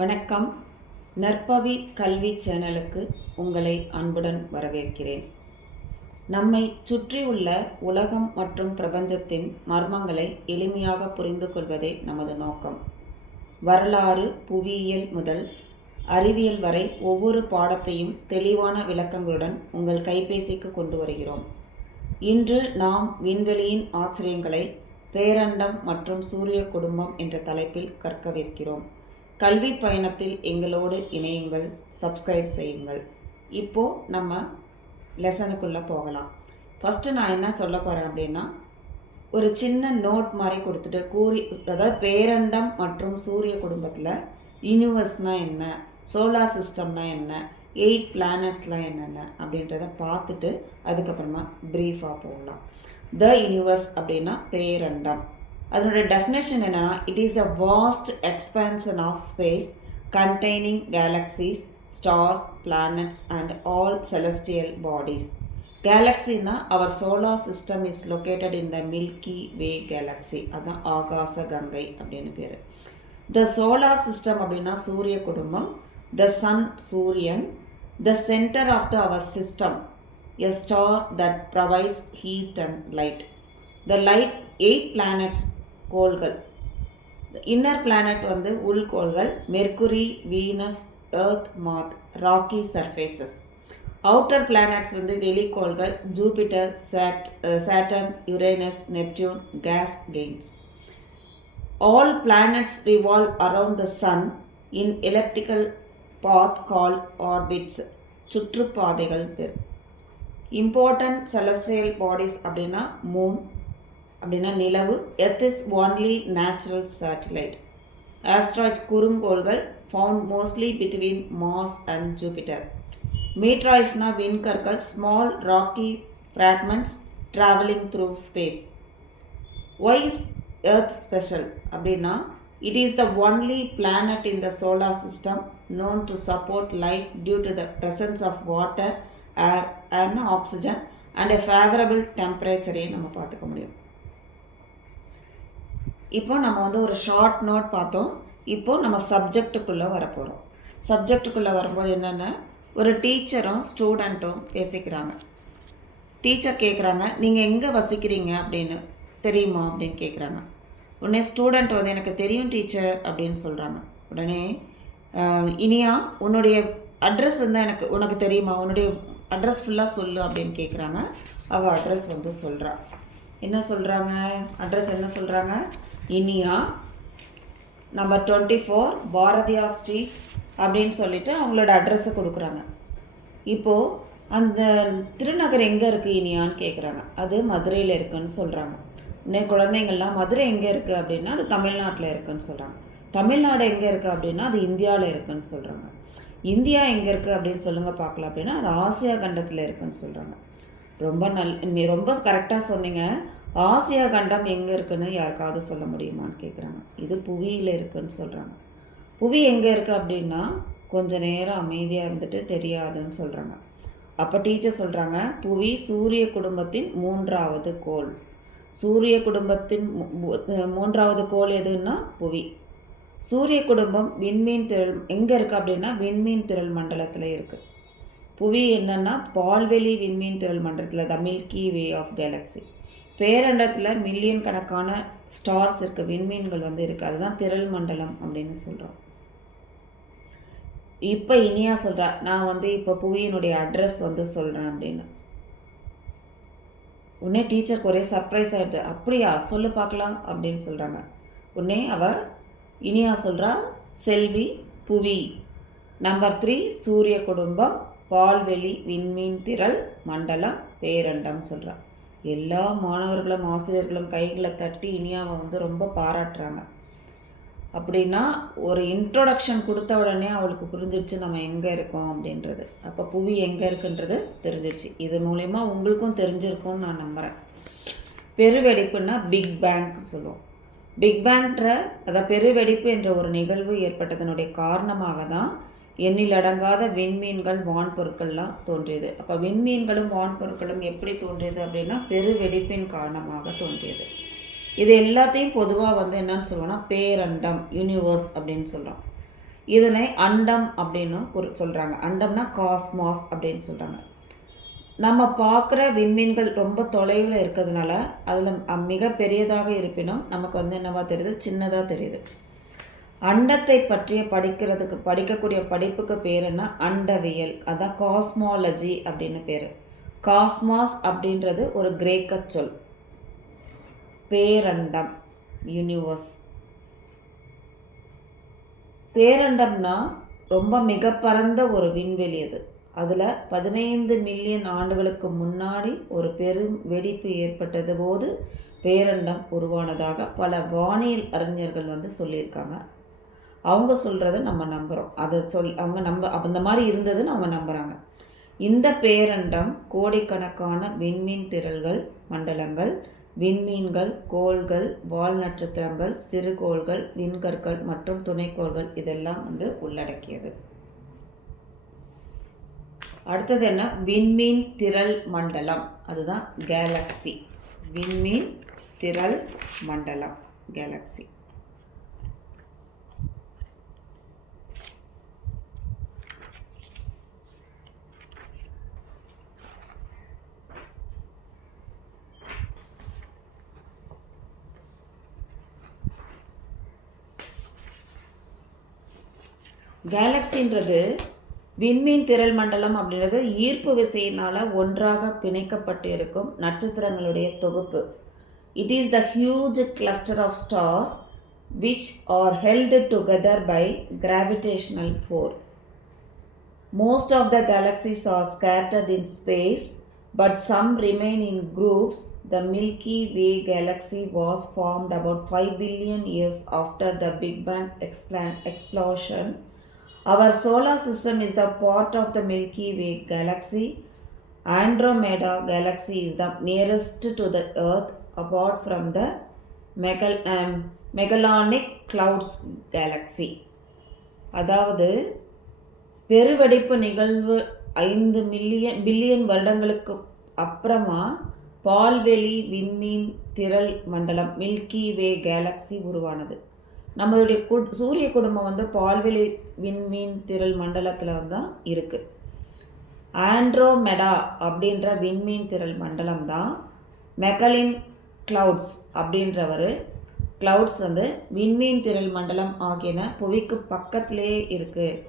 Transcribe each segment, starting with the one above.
வணக்கம். நற்பவி கல்வி சேனலுக்கு உங்களை அன்புடன் வரவேற்கிறேன். நம்மை சுற்றியுள்ள உலகம் மற்றும் பிரபஞ்சத்தின் மர்மங்களை எளிமையாக புரிந்து கொள்வதே நமது நோக்கம். வரலாறு, புவியியல் முதல் அறிவியல் வரை ஒவ்வொரு பாடத்தையும் தெளிவான விளக்கங்களுடன் உங்கள் கைபேசிக்கு கொண்டு வருகிறோம். இன்று நாம் விண்வெளியின் ஆச்சரியங்களை பேரண்டம் மற்றும் சூரிய குடும்பம் என்ற தலைப்பில் கற்கவிருக்கிறோம். கல்வி பயணத்தில் எங்களோடு இணையுங்கள், சப்ஸ்கிரைப் செய்யுங்கள். இப்போது நம்ம லெசனுக்குள்ளே போகலாம். ஃபஸ்ட்டு நான் என்ன சொல்ல போகிறேன் அப்படின்னா, ஒரு சின்ன நோட் மாதிரி கொடுத்துட்டு அதாவது பேரண்டம் மற்றும் சூரிய குடும்பத்தில் யூனிவர்ஸ்னால் என்ன, சோலார் சிஸ்டம்னா என்ன, 8 பிளானட்ஸ்லாம் என்னென்ன அப்படின்றத பார்த்துட்டு அதுக்கப்புறமா ப்ரீஃபாக போகலாம். த யூனிவர்ஸ் அப்படின்னா பேரண்டம். அதனுடைய டெஃபினேஷன் என்னென்னா, it is a vast expansion of space containing galaxies, stars, planets and all celestial bodies. கேலக்ஸின்னா our solar system is located in the Milky Way galaxy. அதுதான் ஆகாச கங்கை அப்படின்னு பேர். த சோலார் சிஸ்டம் அப்படின்னா சூரிய குடும்பம். த சன் சூரியன். The centre of our system a star that provides heat and light. The light 8 planets கோள்கள். இன்னர் பிளானட் வந்து உள்கோள்கள், Mercury, Venus, Earth, Mars, rocky surfaces. Outer planets வந்து வெளிக்கோள்கள், Jupiter, Saturn, Uranus, Neptune, gas giants. All planets revolve around the sun in elliptical path called orbits. சுற்றுப்பாதைகள் பேர். Important celestial bodies அப்படின்னா moon அப்படின்னா நிலவு. Earth is only natural satellite. Asteroids குறுங்கோள்கள், found mostly between Mars and Jupiter. மீட்ராய்ட்ஸ்னா விண்கற்கள், small rocky fragments travelling through space. Why is Earth special அப்படின்னா, it is the only planet in the solar system known to support life due to the presence of water, air and oxygen and a favourable டெம்பரேச்சரையும் நம்ம பார்த்துக்க முடியும். இப்போ நம்ம வந்து ஒரு short note பார்த்தோம். இப்போது நம்ம சப்ஜெக்டுக்குள்ளே வரப்போகிறோம். சப்ஜெக்டுக்குள்ளே வரும்போது என்னென்னா, ஒரு டீச்சரும் ஸ்டூடெண்ட்டும் பேசிக்கிறாங்க. டீச்சர் கேட்குறாங்க, நீங்கள் எங்கே வசிக்கிறீங்க அப்படின்னு தெரியுமா அப்படின்னு கேட்குறாங்க. உடனே ஸ்டூடெண்ட் வந்து எனக்கு தெரியும் டீச்சர் அப்படின்னு சொல்கிறாங்க. உடனே இனியா உன்னுடைய அட்ரஸ் வந்து உனக்கு தெரியுமா, உன்னுடைய அட்ரஸ் ஃபுல்லாக சொல்லு அப்படின்னு கேட்குறாங்க. அவள் அட்ரஸ் வந்து சொல்கிறா. என்ன சொல்கிறாங்க, அட்ரஸ் என்ன சொல்கிறாங்க, இனியா நம்பர் 24 பாரதியார் ஸ்ட்ரீட் அப்படின்னு சொல்லிட்டு அவங்களோட அட்ரஸை கொடுக்குறாங்க. இப்போது அந்த திருநகர் எங்கே இருக்குது இனியான்னு கேட்குறாங்க. அது மதுரையில் இருக்குதுன்னு சொல்கிறாங்க. இன்னும் குழந்தைங்கள்லாம் மதுரை எங்கே இருக்குது அப்படின்னா அது தமிழ்நாட்டில் இருக்குதுன்னு சொல்கிறாங்க. தமிழ்நாடு எங்கே இருக்குது அப்படின்னா அது இந்தியாவில் இருக்குதுன்னு சொல்கிறாங்க. இந்தியா எங்கே இருக்குது அப்படின்னு சொல்லுங்கள் பார்க்கலாம் அப்படின்னா அது ஆசியா கண்டத்தில் இருக்குதுன்னு சொல்கிறாங்க. நீ ரொம்ப கரெக்டாக சொன்னீங்க. ஆசியா கண்டம் எங்கே இருக்குன்னு யாருக்காவது சொல்ல முடியுமான்னு கேட்குறாங்க. இது புவியில் இருக்குதுன்னு சொல்கிறாங்க. புவி எங்கே இருக்குது அப்படின்னா கொஞ்சம் நேரம் அமைதியாக இருந்துட்டு தெரியாதுன்னு சொல்கிறாங்க. அப்போ டீச்சர் சொல்கிறாங்க, புவி சூரிய குடும்பத்தின் 3வது கோள். சூரிய குடும்பத்தின் 3வது கோள் எதுன்னா புவி. சூரிய குடும்பம் விண்மீன் திரள் எங்கே இருக்குது அப்படின்னா விண்மீன் திரள் மண்டலத்தில் இருக்குது. புவி என்னென்னா பால்வெளி விண்மீன் திரள் மண்டலத்தில், the Milky Way of galaxy. பேரண்டத்தில் மில்லியன் கணக்கான ஸ்டார்ஸ் இருக்குது, விண்மீன்கள் வந்து இருக்குது. அதுதான் திரள் மண்டலம் அப்படின்னு சொல்கிறோம். இப்போ இனியா சொல்கிறா, நான் வந்து இப்போ புவியினுடைய அட்ரஸ் வந்து சொல்கிறேன் அப்படின்னு. உடனே டீச்சருக்கு ஒரே சர்ப்ரைஸ் ஆகிடுது. அப்படியா, சொல்லு பார்க்கலாம் அப்படின்னு சொல்கிறாங்க. உடனே இனியா சொல்கிறா, செல்வி, புவி நம்பர் 3 சூரிய குடும்பம், பால்வெளி விண்மீன் திரள் மண்டலம், பேரண்டம் சொல்கிறா. எல்லா மாணவர்களும் ஆசிரியர்களும் கைகளை தட்டி இனியாவை வந்து ரொம்ப பாராட்டுறாங்க. அப்படின்னா ஒரு இன்ட்ரோடக்ஷன் கொடுத்த உடனே அவளுக்கு புரிஞ்சிருச்சு நம்ம எங்கே இருக்கோம் அப்படின்றது. அப்போ புவி எங்கே இருக்குன்றது தெரிஞ்சிருச்சு. இது மூலயமா உங்களுக்கும் தெரிஞ்சிருக்கும்னு நான் நம்புகிறேன். பெருவெடிப்புன்னா பிக் பேங் சொல்லுவோம். பிக் பேங்ன்ற அதாவது பெருவெடிப்பு என்ற ஒரு நிகழ்வு ஏற்பட்டதனுடைய காரணமாக தான் எண்ணிலடங்காத விண்மீன்கள் வான்பொருட்கள்லாம் தோன்றியது. அப்போ விண்மீன்களும் வான்பொருட்களும் எப்படி தோன்றியது அப்படின்னா பெருவெடிப்பின் காரணமாக தோன்றியது. இது எல்லாத்தையும் பொதுவாக வந்து என்னன்னு சொல்லுவோம்னா பேரண்டம், யூனிவர்ஸ் அப்படின்னு சொல்கிறோம். இதனை அண்டம் அப்படின்னு சொல்கிறாங்க. அண்டம்னா காஸ்மாஸ் அப்படின்னு சொல்கிறாங்க. நம்ம பார்க்குற விண்மீன்கள் ரொம்ப தொலைவில் இருக்கிறதுனால அதில் மிக பெரியதாக இருப்பினும் நமக்கு என்னவா தெரியுது, சின்னதாக தெரியுது. அண்டத்தை பற்றிய படிக்கக்கூடிய படிப்புக்கு பேர் என்ன, அண்டவியல். அதான் காஸ்மாலஜி அப்படின்னு பேர். காஸ்மாஸ் அப்படின்றது ஒரு கிரேக்க சொல். பேரண்டம், யூனிவர்ஸ். பேரண்டம்னா ரொம்ப மிக பரந்த ஒரு விண்வெளி. அதில் 15 மில்லியன் ஆண்டுகளுக்கு முன்னாடி ஒரு பெரும் வெடிப்பு ஏற்பட்டது போது பேரண்டம் உருவானதாக பல வானியல் அறிஞர்கள் சொல்லியிருக்காங்க. அவங்க சொல்கிறத நம்ம நம்புகிறோம். அவங்க அந்த மாதிரி இருந்ததுன்னு அவங்க நம்புகிறாங்க. இந்த பேரண்டம் கோடிக்கணக்கான விண்மீன் திரள்கள், மண்டலங்கள், விண்மீன்கள், கோள்கள், வால் நட்சத்திரங்கள், சிறுகோள்கள், விண்கற்கள் மற்றும் துணைக்கோள்கள் இதெல்லாம் உள்ளடக்கியது. அடுத்தது என்ன, விண்மீன் திரள் மண்டலம். அதுதான் கேலக்சி. விண்மீன் திரள் மண்டலம், கேலக்சி. கேலக்சின்றது விண்மீன் திரள் மண்டலம் அப்படின்றது ஈர்ப்பு விசையினால் ஒன்றாக பிணைக்கப்பட்டு இருக்கும் நட்சத்திரங்களுடைய தொகுப்பு. It is the huge cluster of stars which are held together by gravitational force. Most of the galaxies are scattered in space, but some remain in groups. The Milky Way galaxy was formed about 5 billion years after the Big Bang explosion. Our solar system is the part of the Milky Way galaxy. Andromeda galaxy is the nearest to the Earth apart from the Magellanic Clouds galaxy. அதாவது பெருவெடிப்பு நிகழ்வு 5 billion வருடங்களுக்கு அப்புறமா பால்வெளி விண்மீன் திரள் மண்டலம் milky வே Galaxy உருவானது. நம்மளுடைய சூரிய குடும்பம் பால்வெளி விண்மீன் திரள் மண்டலத்தில் தான் இருக்குது. ஆண்ட்ரோமெடா அப்படின்ற விண்மீன் திரள் மண்டலம் தான் மெகலின் கிளவுட்ஸ் அப்படின்றவர் கிளவுட்ஸ் விண்மீன் திரள் மண்டலம் ஆகியன புவிக்கு பக்கத்திலே இருக்குது,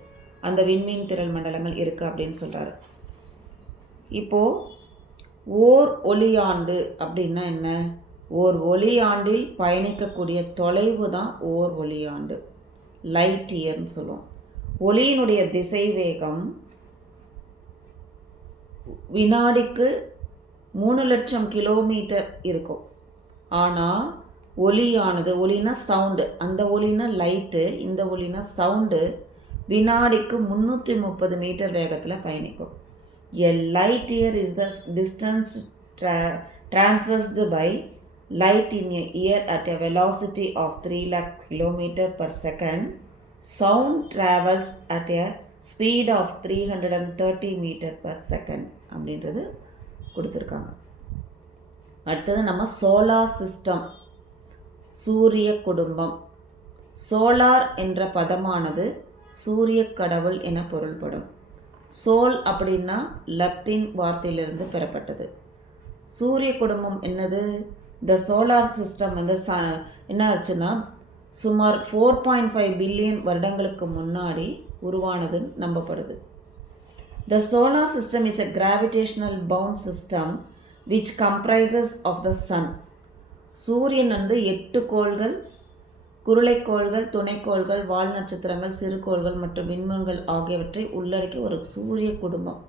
அந்த விண்மீன் திரள் மண்டலங்கள் இருக்குது அப்படின்னு சொல்கிறாரு. இப்போது ஓர் ஒளியாண்டு அப்படின்னா என்ன, ஓர் ஒளியாண்டில் பயணிக்கக்கூடிய தொலைவு தான் ஓர் ஒளியாண்டு, லைட் இயர்னு சொல்லுவோம். ஒளியினுடைய திசை வேகம் வினாடிக்கு 3 லட்சம் கிலோமீட்டர் இருக்கும். ஆனால் ஒளினா சவுண்டு, அந்த ஒளினா லைட்டு, இந்த ஒளினா சவுண்டு வினாடிக்கு 330 மீட்டர் வேகத்தில் பயணிக்கும். A light year is the distance traversed by light in a year at a velocity of 3 lakh km per second. Sound travels at a speed of 330 meter per second அப்படின்றது கொடுத்துருக்காங்க. அடுத்தது நம்ம solar system, சூரிய குடும்பம். Solar என்ற பதமானது சூரிய கடவுள் என பொருள்படும். சோல் அப்படின்னா லத்தீன் வார்த்தையிலிருந்து பெறப்பட்டது. சூரிய குடும்பம் என்னது, இந்த சோலார் சிஸ்டம் என்ன ஆச்சுன்னா சுமார் 4.5 பில்லியன் வருடங்களுக்கு முன்னாடி உருவானதுன்னு நம்பப்படுது. The solar system is a gravitational bound system which comprises of the sun. சூரியன் 8 கோள்கள், குருளைக்கோள்கள், துணைக்கோள்கள், வால் நட்சத்திரங்கள், சிறுகோள்கள் மற்றும் விண்மீன்கள் ஆகியவற்றை உள்ளடக்கி ஒரு சூரிய குடும்பம்.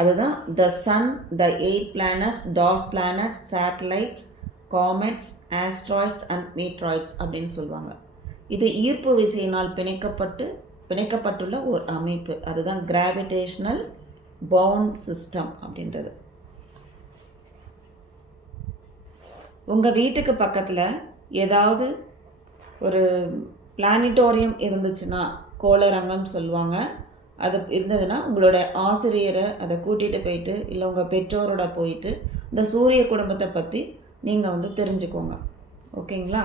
அதுதான் the sun, the 8 planets, dwarf planets, satellites, comets, asteroids and meteoroids அப்படின்னு சொல்லுவாங்க. இது ஈர்ப்பு விசையினால் பிணைக்கப்பட்டுள்ள ஒரு அமைப்பு. அதுதான் கிராவிடேஷனல் பவுண்ட் சிஸ்டம் அப்படின்றது. உங்கள் வீட்டுக்கு பக்கத்தில் ஏதாவது ஒரு பிளானிட்டோரியம் இருந்துச்சுன்னா, கோளரங்கம் சொல்லுவாங்க, அது இருந்ததுன்னா உங்களோட ஆசிரியரை அதை கூட்டிகிட்டு போயிட்டு இல்லை உங்கள் பெற்றோரோட போயிட்டு இந்த சூரிய குடும்பத்தை பற்றி நீங்கள் தெரிஞ்சுக்கோங்க. ஓகேங்களா?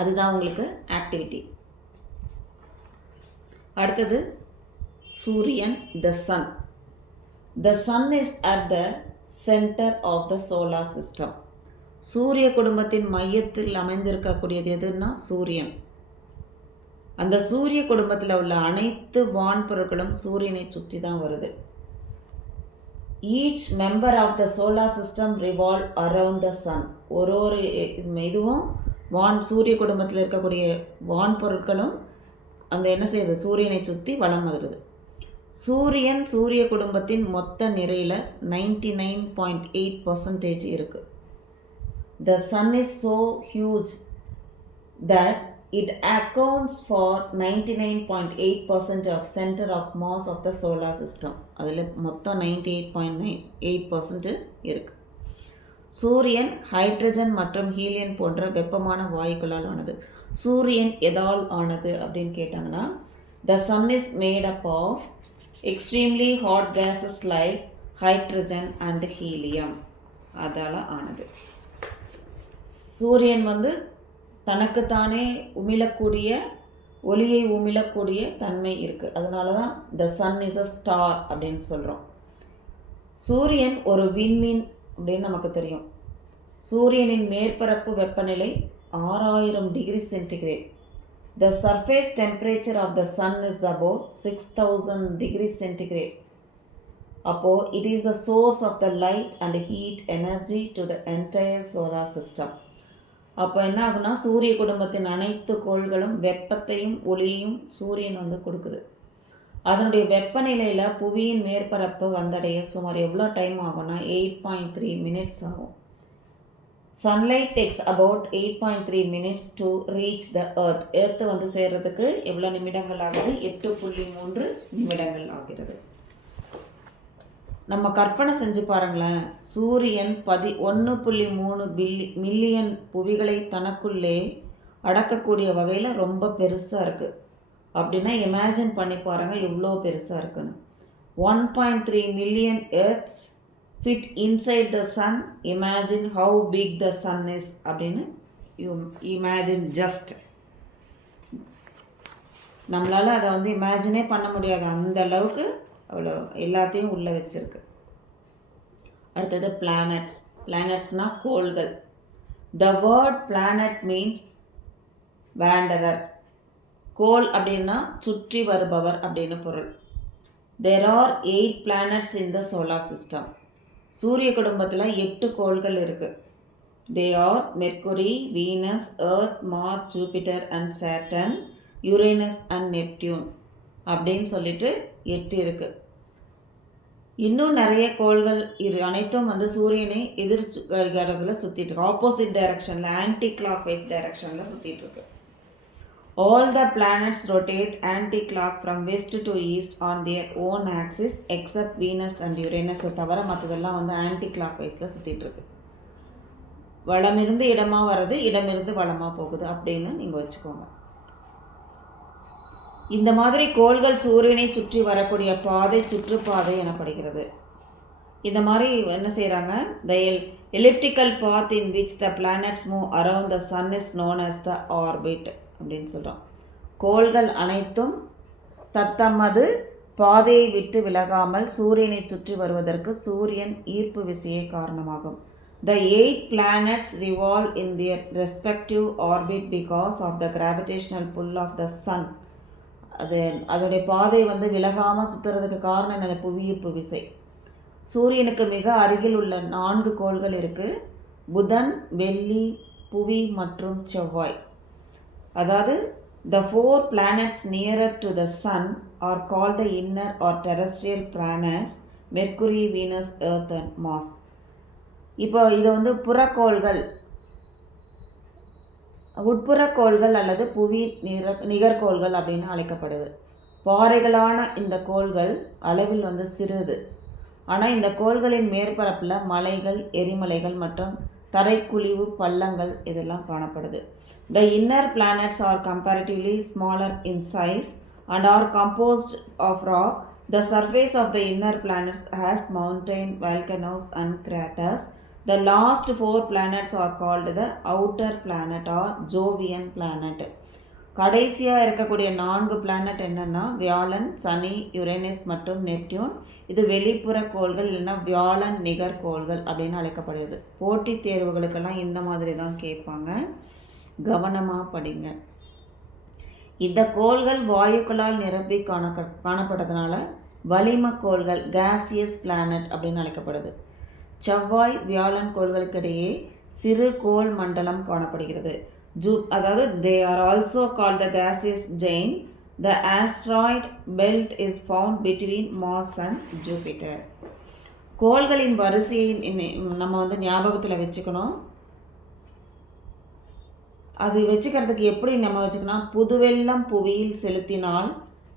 அதுதான் உங்களுக்கு ஆக்டிவிட்டி. அடுத்தது சூரியன், the sun. The sun is at the center of the solar system. சூரிய குடும்பத்தின் மையத்தில் அமைந்திருக்கக்கூடியது எதுன்னா சூரியன். அந்த சூரிய குடும்பத்தில் உள்ள அனைத்து வான்பொருட்களும் சூரியனை சுற்றி தான் வருது. Each member of the solar system revolve around the sun. ஒரு இதுவும் சூரிய குடும்பத்தில் இருக்கக்கூடிய வான்பொருட்களும் அந்த என்ன செய்யுது, சூரியனை சுற்றி வலம் வருது. சூரிய குடும்பத்தின் மொத்த நிறையில் 99.8% இருக்குது. The sun is so huge that it accounts for 99.8% of center of mass of the solar system. அதில் மொத்தம் 98.8% இருக்குது. சூரியன் ஹைட்ரஜன் மற்றும் ஹீலியம் போன்ற வெப்பமான வாயுக்களால் ஆனது. சூரியன் எதால் ஆனது அப்படின்னு கேட்டாங்கன்னா, the sun is made up of extremely hot gases like hydrogen and helium. அதால் ஆனது. சூரியன் தனக்குத்தானே ஒளியை உமிழக்கூடிய தன்மை இருக்குது. அதனால தான் the sun is a star அப்படின்னு சொல்கிறோம். சூரியன் ஒரு விண்மீன் அப்படின்னு நமக்கு தெரியும். சூரியனின் மேற்பரப்பு வெப்பநிலை 6000 degree centigrade. The surface temperature of the sun is about 6000 degrees centigrade. அப்போது it is the source of the light and heat energy to the entire solar system. அப்போ என்ன ஆகுனா, சூரிய குடும்பத்தின் அனைத்து கோள்களும் வெப்பத்தையும் ஒளியையும் சூரியன் கொடுக்குது. அதனுடைய வெப்பநிலையில் புவியின் மேற்பரப்பு வந்தடைய சுமார் எவ்வளோ டைம் ஆகும்னா 8.3 minutes ஆகும். Sunlight takes about 8.3 minutes to reach the earth. Earth சேர்றதுக்கு எவ்வளோ நிமிடங்கள் ஆகுது? 8.3 நிமிடங்கள் ஆகிறது. நம்ம கற்பனை செஞ்சு பாருங்களேன், சூரியன் 1.3 மில்லியன் புவிகளை தனக்குள்ளே அடக்கக்கூடிய வகையில் ரொம்ப பெருசாக இருக்குது. அப்படின்னா இமேஜின் பண்ணி பாருங்கள் எவ்வளோ பெருசாக இருக்குன்னு. 1.3 million earths fit inside the sun. Imagine how big the sun is அப்படின்னு imagine just. நம்மளால் அதை இமேஜினே பண்ண முடியாது, அந்த அளவுக்கு அவ்வளோ எல்லாத்தையும் உள்ளே வச்சுருக்கு. அடுத்தது பிளானட்ஸ். பிளானட்ஸ்னால் கோள்கள். The word planet means wanderer. கோள் அப்படின்னா சுற்றி வருபவர் அப்படின்னு பொருள். There are 8 planets in the solar system. சூரிய குடும்பத்தில் 8 கோள்கள் இருக்குது. They are Mercury, Venus, Earth, Mars, Jupiter and Saturn, Uranus and Neptune அப்படின்னு சொல்லிட்டு 8 இருக்குது. இன்னும் நிறைய கோள்கள் அனைத்தும் சூரியனை எதிர் கடிகாரத்தில் சுற்றிட்டு இருக்கு. ஆப்போசிட் டைரக்ஷனில், ஆன்டி கிளாக் வைஸ் டைரக்ஷனில் சுற்றிட்டு இருக்கு. All the planets rotate anti clock from west to east on their own axis except Venus and யுரேனஸை தவிர மற்றதெல்லாம் ஆன்டி கிளாக் வைஸில் சுற்றிட்டு இருக்கு. வளமிருந்து இடமாக வர்றது, இடமிருந்து வளமாக போகுது அப்படின்னு நீங்கள் வச்சுக்கோங்க. இந்த மாதிரி கோள்கள் சூரியனை சுற்றி வரக்கூடிய பாதை சுற்றுப்பாதை எனப்படுகிறது. இந்த மாதிரி என்ன செய்கிறாங்க, the elliptical path in which the planets move around the sun is known as the orbit அப்படின்னு சொல்கிறோம். கோள்கள் அனைத்தும் தத்தமது பாதையை விட்டு விலகாமல் சூரியனை சுற்றி வருவதற்கு சூரியன் ஈர்ப்பு விசையே காரணமாகும். The 8 planets revolve in their respective orbit because of the gravitational pull of the sun. அதோடைய பாதை விலகாமல் சுற்றுறதுக்கு காரணம் என்னது? புவியீர்ப்பு விசை. சூரியனுக்கு மிக அருகில் உள்ள 4 கோள்கள் இருக்குது. புதன், வெள்ளி, புவி மற்றும் செவ்வாய். அதாவது the 4 planets nearer to the sun are called the inner or terrestrial planets, Mercury, Venus, Earth and Mars. இப்போ இது புறக்கோள்கள், உட்புறக்கோள்கள் அல்லது புவி நிகர்கோள்கள் அப்படின்னு அழைக்கப்படுது. பாறைகளான இந்த கோள்கள் அளவில் சிறிது. ஆனால் இந்த கோள்களின் மேற்பரப்பில் மலைகள், எரிமலைகள் மற்றும் தரைக்குழிவு பள்ளங்கள் இதெல்லாம் காணப்படுது. The inner planets are comparatively smaller in size and are composed of rock. The surface of the inner planets has mountains, volcanoes and craters. The last 4 planets are called the outer planet or Jovian planet. கடைசியாக இருக்கக்கூடிய 4 planet என்னென்னா வியாழன், சனி, Uranus மற்றும் Neptune. இது வெளிப்புற கோள்கள் இல்லைன்னா வியாழன் நிகர் கோள்கள் அப்படின்னு அழைக்கப்படுகிறது. போட்டித் தேர்வுகளுக்கெல்லாம் இந்த மாதிரி தான் கேட்பாங்க, கவனமாக படிங்க. இந்த கோள்கள் வாயுக்களால் நிரப்பி காணப்படுறதுனால வளிம கோள்கள் கேசியஸ் பிளானட் அப்படின்னு அழைக்கப்படுது. செவ்வாய், வியாழன் கோள்களுக்கிடையே சிறு கோள் மண்டலம் காணப்படுகிறது. அதாவது they are also called the gaseous giant. The asteroid belt is found between Mars and Jupiter. கோள்களின் வரிசையை நம்ம ஞாபகத்தில் வச்சுக்கணும். அது வச்சுக்கிறதுக்கு எப்படி நம்ம வச்சுக்கணும்? புதுவெள்ளம் புவியில் செலுத்தினால்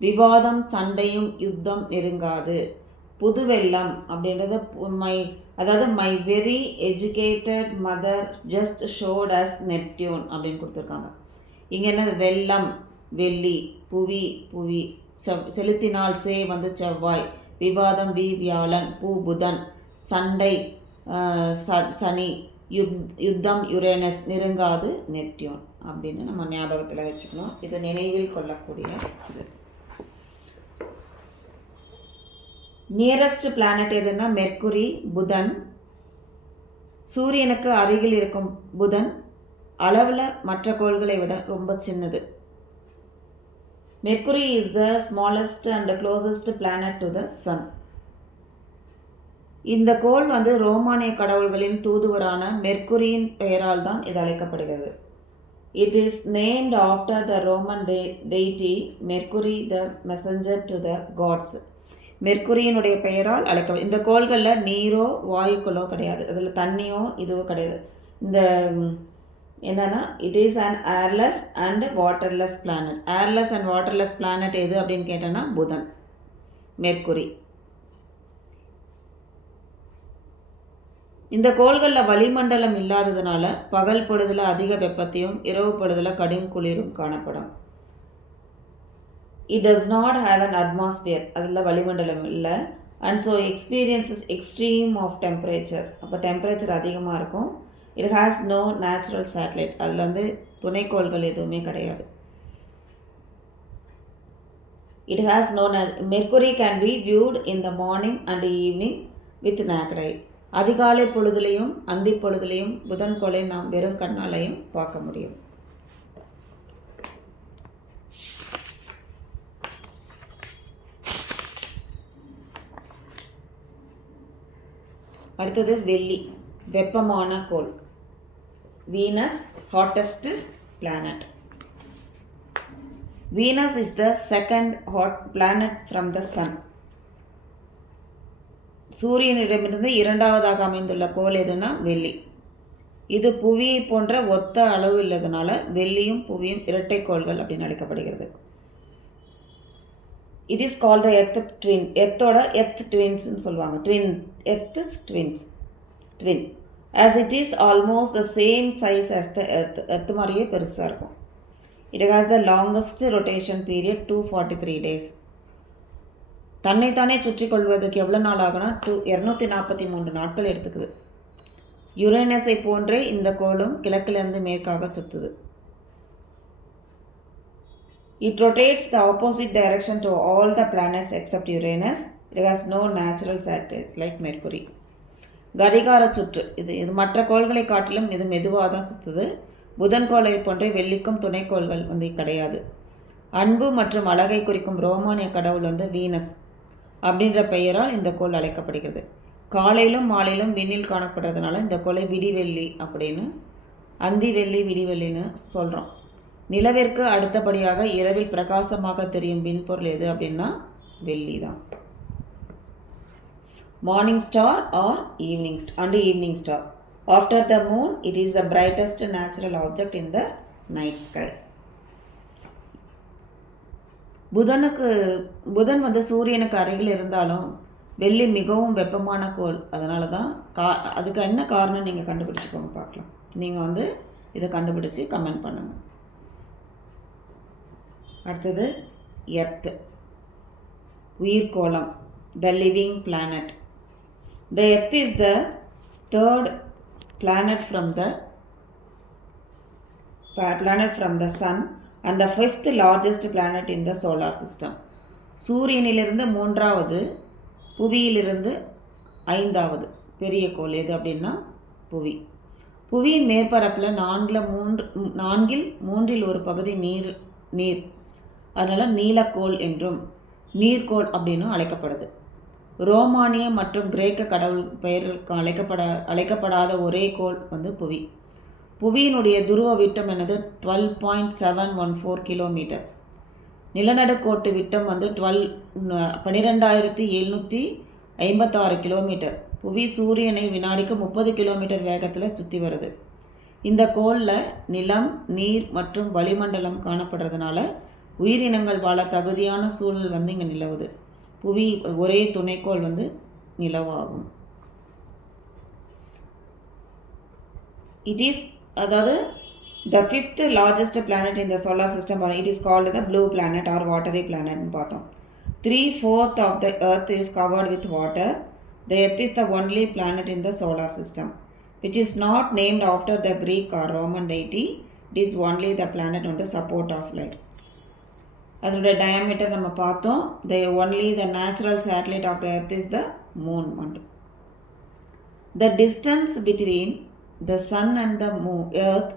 விவாதம், சண்டையும், யுத்தம் நெருங்காது. புதுவெள்ளம் அப்படின்றது my very educated mother just showed us Neptune அப்படின்னு கொடுத்துருக்காங்க. இங்கே என்னது? வெள்ளம் வெள்ளி, புவி புவி, செலுத்தினால் சே செவ்வாய், விவாதம் வியாழன், புதன், சண்டை சனி, யுத்தம் யுரேனஸ், நெருங்காது நெப்டியூன் அப்படின்னு நம்ம ஞாபகத்தில் வச்சுக்கணும். இது நினைவில் கொள்ளக்கூடிய இது. நியரஸ்ட் பிளானட் எதுன்னா மெர்க்குரி, புதன். சூரியனுக்கு அருகில் இருக்கும் புதன் அளவில் மற்ற கோள்களை விட ரொம்ப சின்னது. Mercury is the smallest and closest planet to the sun. இந்த கோள் ரோமானிய கடவுள்களின் தூதுவரான மெர்க்குரியின் பெயரால் தான் இது அழைக்கப்படுகிறது. It is named after the Roman deity Mercury, the messenger to the gods. மெர்க்குரியினுடைய பெயரால் அழைக்கப்படும். இந்த கோள்களில் நீரோ வாயுக்களோ கிடையாது, அதில் தண்ணியோ இதுவோ கிடையாது. இந்த என்னன்னா it is an airless and waterless planet. Airless and waterless planet எது அப்படின்னு கேட்டோன்னா புதன், மெர்க்குரி. இந்த கோள்களில் வளிமண்டலம் இல்லாததுனால பகல் பொழுதில் அதிக வெப்பத்தையும் இரவு பொழுதில் கடும் குளிரும் காணப்படும். It does not have an atmosphere, அதில் வளிமண்டலம் இல்லை. And so experiences extreme of temperature, அப்போ டெம்பரேச்சர் அதிகமாக இருக்கும். It has no natural satellite, அதில் துணைக்கோள்கள் எதுவுமே கிடையாது. It has no Mercury can be viewed in the morning and evening with naked eye. அதிகாலை பொழுதுலையும் அந்தி பொழுதுலையும் புதன் கோளை நாம் வெறும் கண்ணாலையும் பார்க்க முடியும். அடுத்தது வெள்ளி, வெப்பமான கோள். Venus, hottest planet. Venus is the second hot planet from the sun. சூரியனிடமிருந்து இரண்டாவதாக அமைந்துள்ள கோள் எதுனா வெள்ளி. இது புவியை போன்ற ஒத்த அளவு இல்லாதனால வெள்ளியும் புவியும் இரட்டை கோள்கள் அப்படின்னு அழைக்கப்படுகிறது. It is called the Earth twin. எர்த்தோட எர்த் ட்வின்ஸ்ன்னு சொல்லுவாங்க. Earth is twin as it is almost the same size as the earth. Earth மாதிரியே பெருசாக இருக்கும். It has the longest rotation period 243 days. தன்னைத்தானே சுற்றி கொள்வதற்கு எவ்வளோ நாள் ஆகுனா 243 நாட்கள் எடுத்துக்குது. யுரேனஸை போன்றே இந்த கோளும் கிழக்கிலிருந்து மேற்காக சுற்றுது. It rotates the opposite direction to all the planets except Uranus. It has no natural satellite like Mercury. கடிகார சுற்று இது மற்ற கோள்களை காட்டிலும் இது மெதுவாக தான் சுற்றுது. புதன் கோளை போன்றே வெள்ளிக்கும் துணைக்கோள்கள் கிடையாது. அன்பு மற்றும் அழகை குறிக்கும் ரோமானிய கடவுள் வீனஸ் அப்படின்ற பெயரால் இந்த கோள் அழைக்கப்படுகிறது. காலையிலும் மாலையிலும் விண்ணில் காணப்படுறதுனால இந்த கோளை விடிவெள்ளி அப்படின்னு, அந்தி வெள்ளி விடிவெள்ளின்னு சொல்கிறோம். நிலவிற்கு அடுத்தபடியாக இரவில் பிரகாசமாக தெரியும் விண்பொருள் எது அப்படின்னா வெள்ளி தான். Morning star or evening star. After the moon it is the brightest natural object in the night sky. புதன் சூரியனுக்கு அருகில் இருந்தாலும் வெள்ளி மிகவும் வெப்பமான கோள். அதனால தான் அதுக்கு என்ன காரணம் நீங்கள் கண்டுபிடிச்சிக்கோங்க, பார்க்கலாம். நீங்கள் இதை கண்டுபிடிச்சி கமெண்ட் பண்ணுங்கள். அடுத்தது எர்த், உயிர்கோளம், the living planet. The Earth is the third planet from the sun and the fifth largest planet in the solar system. சூரியனிலிருந்து மூன்றாவது, புவியிலிருந்து ஐந்தாவது பெரிய கோள் எது அப்படின்னா புவி. புவியின் மேற்பரப்பில் நான்கில் மூன்றில் ஒரு பகுதி நீர், அதனால் நீலக்கோள் என்றும் நீர்க்கோள் அப்படின்னும் அழைக்கப்படுது. ரோமானிய மற்றும் கிரேக்க கடவுள் பெயருக்கு அழைக்கப்படாத ஒரே கோள் புவி. புவியினுடைய துருவ விட்டம் 12.714 கிலோமீட்டர். நிலநடுக்கோட்டு விட்டம் 12,756 கிலோமீட்டர். புவி சூரியனை வினாடிக்கு 30 கிலோமீட்டர் வேகத்தில் சுற்றி வருது. இந்த கோளில் நிலம், நீர் மற்றும் வளிமண்டலம் காணப்படுறதுனால உயிரினங்கள் வாழ தகுதியான சூழல் இங்கே நிலவுது. புவி ஒரே துணைக்கோள் நிலவாகும். அதாவது the fifth largest planet in the solar system, it is called the blue planet or watery planet னு பார்த்தோம். 3/4 of the earth is covered with water. The earth is the only planet in the solar system which is not named after the Greek or Roman deity. It is only the planet on the support of life. அதோட diameter நம்ம பார்த்தோம். The natural satellite of the earth is the moon. The distance between the sun and the earth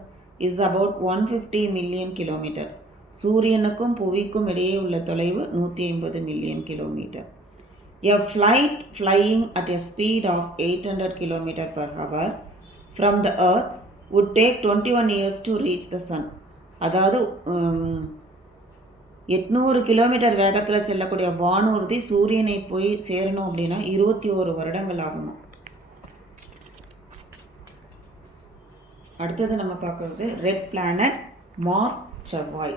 is about 150 million kilometer. சூரியனுக்கும் புவிக்கும் இடையே உள்ள தொலைவு 150 million kilometre. A flight flying at a speed of 800 km per hour from the earth would take 21 years to reach the sun. அதாவது 800 kilometre வேகத்தில் செல்லக்கூடிய வானூர்தி சூரியனை போய் சேரணும் அப்படின்னா 21 வருடங்கள் ஆகணும். அடுத்தது நம்ம பார்க்குறது ரெட் பிளானட் மார்ஸ், செவ்வாய்.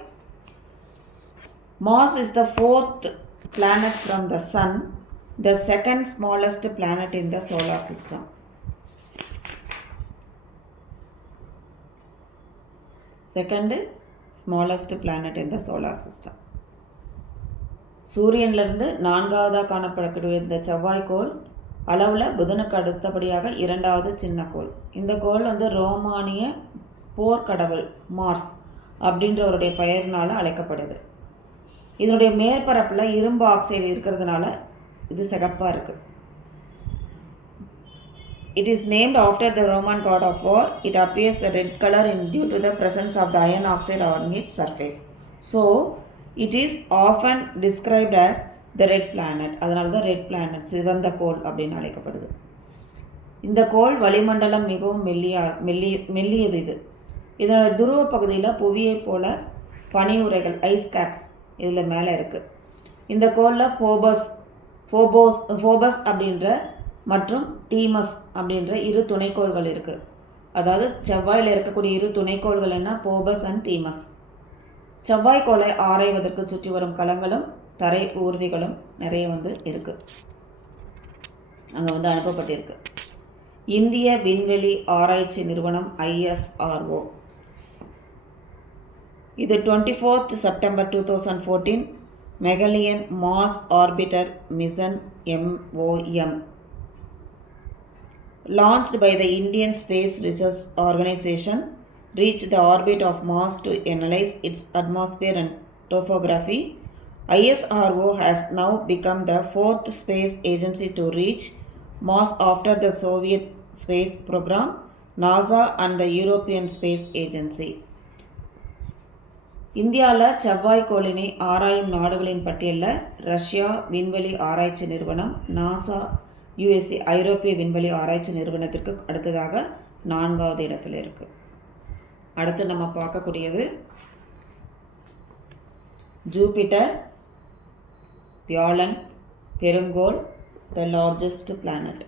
Mars is the 4th planet from the sun, the second smallest planet in the solar system. Second smallest planet in the solar system. சூரியனிலிருந்து நான்காவதாக காணப்படக்கூடிய இந்த செவ்வாய்க்கோள் அளவில் புதனுக்கு அடுத்தபடியாக இரண்டாவது சின்ன கோள். இந்த கோள் ரோமானிய போர்க்கடவுள் மார்ஸ் அப்படின்றவருடைய பெயரினால் அழைக்கப்படுது. இதனுடைய மேற்பரப்பில் இரும்பு ஆக்சைடு இருக்கிறதுனால இது சிகப்பாக இருக்குது. It is named after the Roman god of war. It appears the red color due to the presence of the iron oxide on its surface. So, it is often described as the red planet. அதனால தான் red planet, சிவந்த கோள் அப்படின்னு அழைக்கப்படுது. இந்த கோள் வளிமண்டலம் மிகவும் மெல்லியது. இதனோட துருவ பகுதியில் புவியை போல பனியுறைகள், ஐஸ் கேப்ஸ் இதில் மேலே இருக்குது. இந்த கோளில் ஃபோபஸ் அப்படின்ற மற்றும் டீமஸ் அப்படின்ற இரு துணைக்கோள்கள் இருக்குது. அதாவது செவ்வாயில் இருக்கக்கூடிய இரு துணைக்கோள்கள் என்ன, போபஸ் அண்ட் டீமஸ். செவ்வாய்க்கோளை ஆராய்வதற்கு சுற்றி வரும் களங்களும் தரை ஊர்திகளும் நிறைய இருக்குது, அங்கே அனுப்பப்பட்டிருக்கு. இந்திய விண்வெளி ஆராய்ச்சி நிறுவனம் ISRO இது 24th September 2014 Mangalyaan Mars orbiter mission MOM launched by the Indian Space Research Organization reached the orbit of Mars to analyze its atmosphere and topography. ISRO has now become the 4th space agency to reach Mars after the Soviet space program, NASA and the European Space Agency. இந்தியாவில் செவ்வாய்க்கோளினை ஆராயும் நாடுகளின் பட்டியலில் Russia விண்வெளி ஆராய்ச்சி நிறுவனம், NASA USA ஐரோப்பிய விண்வெளி ஆராய்ச்சி நிறுவனத்திற்கு அடுத்ததாக 4வது இடத்துல இருக்குது. அடுத்து நம்ம பார்க்கக்கூடியது ஜூபிட்டர், வியாழன், பெருங்கோள், the largest planet.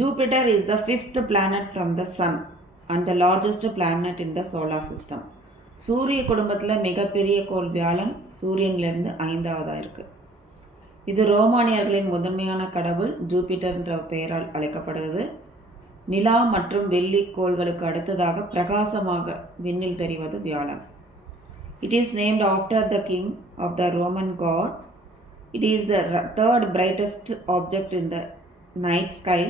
Jupiter is the 5th planet from the Sun and the largest planet in the solar system. சூரிய குடும்பத்தில் மிகப்பெரிய கோள் வியாழன் சூரியனிலிருந்து 5வதாக இருக்குது. இது ரோமானியர்களின் முதன்மையான கடவுள் ஜூபிட்டர்ன்ற பெயரால் அழைக்கப்படுகிறது. நிலா மற்றும் வெள்ளி கோள்களுக்கு அடுத்ததாக பிரகாசமாக விண்ணில் தெரிவது வியாழன். It is named after the king of the Roman god. It is the third brightest object in the night sky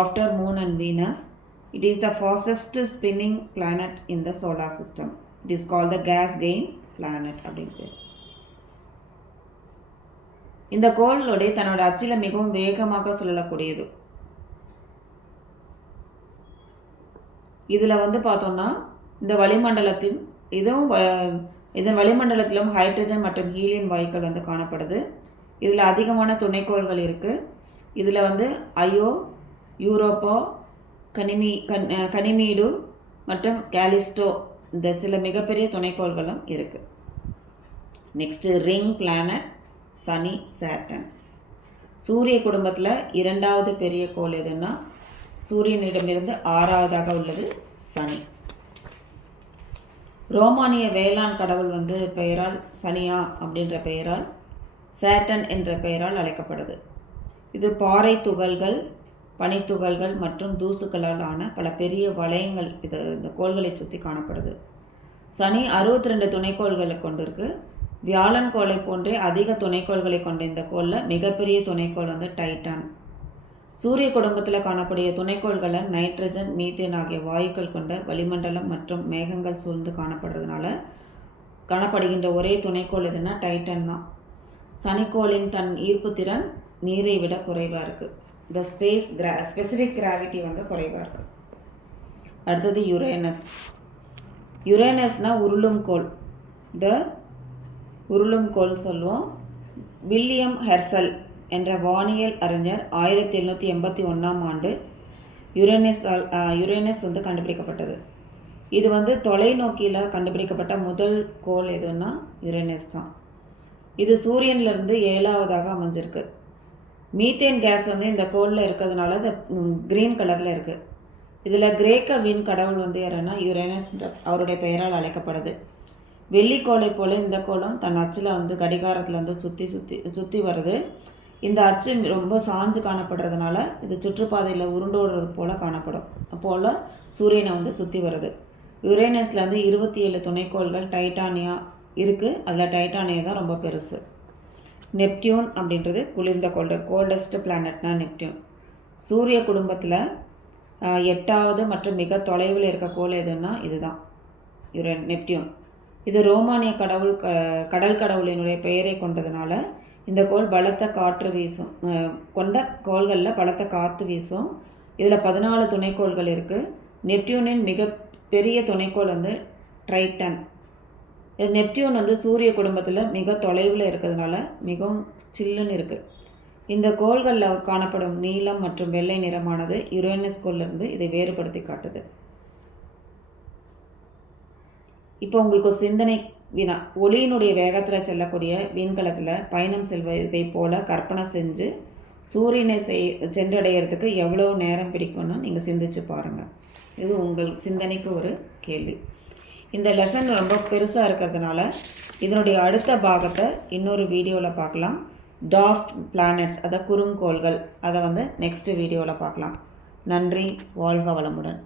after moon and Venus. It is the fastest spinning planet in the solar system. It is called the gas giant planet அப்படின்ட்டு. இந்த கோளுடைய தன்னோட அச்சில் மிகவும் வேகமாக சுழலக்கூடியது. இதில் பார்த்தோம்னா இந்த வளிமண்டலத்தின் இதன் வளிமண்டலத்திலும் ஹைட்ரஜன் மற்றும் ஹீலியம் வாயுக்கள் காணப்படுது. இதில் அதிகமான துணைக்கோள்கள் இருக்குது. இதில் ஐயோ, யூரோப்பா, கனிமீடு மற்றும் கேலிஸ்டோ இந்த சில மிகப்பெரிய துணைக்கோள்களும் இருக்குது. நெக்ஸ்ட்டு ரிங் பிளானட் சனி, சேட்டன். சூரிய குடும்பத்தில் இரண்டாவது பெரிய கோள் எதுன்னா சூரியனிடமிருந்து 6வதாக உள்ளது சனி. ரோமானிய வேளாண் கடவுள் பெயரால் சனியா அப்படின்ற பெயரால் சேட்டன் என்ற பெயரால் அழைக்கப்படுது. இது பாறை துகள்கள், பனித்துகள்கள் மற்றும் தூசுக்களால் ஆன பல பெரிய வளையங்கள் இந்த கோள்களை சுற்றி காணப்படுது. சனி 62 துணைக்கோள்களை கொண்டிருக்கு. வியாழன் கோளை போன்றே அதிக துணைக்கோள்களை கொண்ட இந்த கோளில் மிகப்பெரிய துணைக்கோள் டைட்டான். சூரிய குடும்பத்தில் காணக்கூடிய துணைக்கோள்களை நைட்ரஜன், மீத்தேன் ஆகிய வாயுக்கள் கொண்ட வளிமண்டலம் மற்றும் மேகங்கள் சூழ்ந்து காணப்படுகின்ற ஒரே துணைக்கோள் எதுனா டைட்டன் தான். சனிக்கோளின் தன் ஈர்ப்பு திறன் நீரை விட குறைவாக இருக்குது. இந்த ஸ்பெசிஃபிக் கிராவிட்டி குறைவாக இருக்குது. அடுத்தது யுரேனஸ். யுரேனஸ்னால் உருளும் கோள். இந்த உருளும் கோள் சொல்லுவோம். வில்லியம் ஹெர்சல் என்ற வானியல் அறிஞர் 1781ஆம் ஆண்டு யுரேனஸ் கண்டுபிடிக்கப்பட்டது. இது தொலைநோக்கியில் கண்டுபிடிக்கப்பட்ட முதல் கோள் எதுன்னா யுரேனஸ் தான். இது சூரியனிலிருந்து 7வதாக அமைஞ்சிருக்கு. மீத்தேன் கேஸ் இந்த கோளில் இருக்கிறதுனால இது க்ரீன் கலரில் இருக்குது. இதில் கிரேக்க விண் கடவுள் யாருன்னா யுரேனஸ் அவருடைய பெயரால் அழைக்கப்படுது. வெள்ளிக்கோளை போல் இந்த கோளும் தன் அச்சில் கடிகாரத்தில் சுற்றி வருது. இந்த அச்சு ரொம்ப சாஞ்சு காணப்படுறதுனால இது சுற்றுப்பாதையில் உருண்டோடுறது போல் காணப்படும். அப்போல் சூரியனை சுற்றி வருது. யுரேனஸில் 27 துணைக்கோள்கள் டைட்டானியா இருக்குது. அதில் டைட்டானியா தான் ரொம்ப பெருசு. நெப்டியூன் அப்படின்றது குளிர்ந்த கோல்டஸ்ட் பிளானட்னா நெப்டியூன். சூரிய குடும்பத்தில் 8வது மற்றும் மிக தொலைவில் இருக்க கோள் எதுன்னா இதுதான் நெப்டியூன். இது ரோமானிய கடல் கடவுளினுடைய பெயரை கொண்டதுனால இந்த கோள் பலத்த காற்று வீசும். கொண்ட கோள்களில் பலத்த காற்று வீசும். இதில் 14 துணைக்கோள்கள் இருக்குது. நெப்டியூனின் மிக பெரிய துணைக்கோள் ட்ரைட்டன். நெப்டியூன் சூரிய குடும்பத்தில் மிக தொலைவில் இருக்கிறதுனால மிகவும் சில்லுன்னு இருக்குது. இந்த கோள்களில் காணப்படும் நீலம் மற்றும் வெள்ளை நிறமானது யுரேனஸ் கோளிலிருந்து இதை வேறுபடுத்தி காட்டுது. இப்போ உங்களுக்கு ஒரு சிந்தனை வினா. ஒளியினுடைய வேகத்தில் செல்லக்கூடிய விண்கலத்தில் பயணம் செல்வதை போல கற்பனை செஞ்சு சூரியனை சென்றடைகிறதுக்கு எவ்வளோ நேரம் பிடிக்கும்னு நீங்கள் சிந்திச்சு பாருங்கள். இது உங்கள் சிந்தனைக்கு ஒரு கேள்வி. இந்த லெசன் ரொம்ப பெருசாக இருக்கிறதுனால இதனுடைய அடுத்த பாகத்தை இன்னொரு வீடியோவில் பார்க்கலாம். டார்க் பிளானட்ஸ், அதாவது குறுங்கோள்கள், அதை நெக்ஸ்ட் வீடியோவில் பார்க்கலாம். நன்றி. வாழ்க வளமுடன்.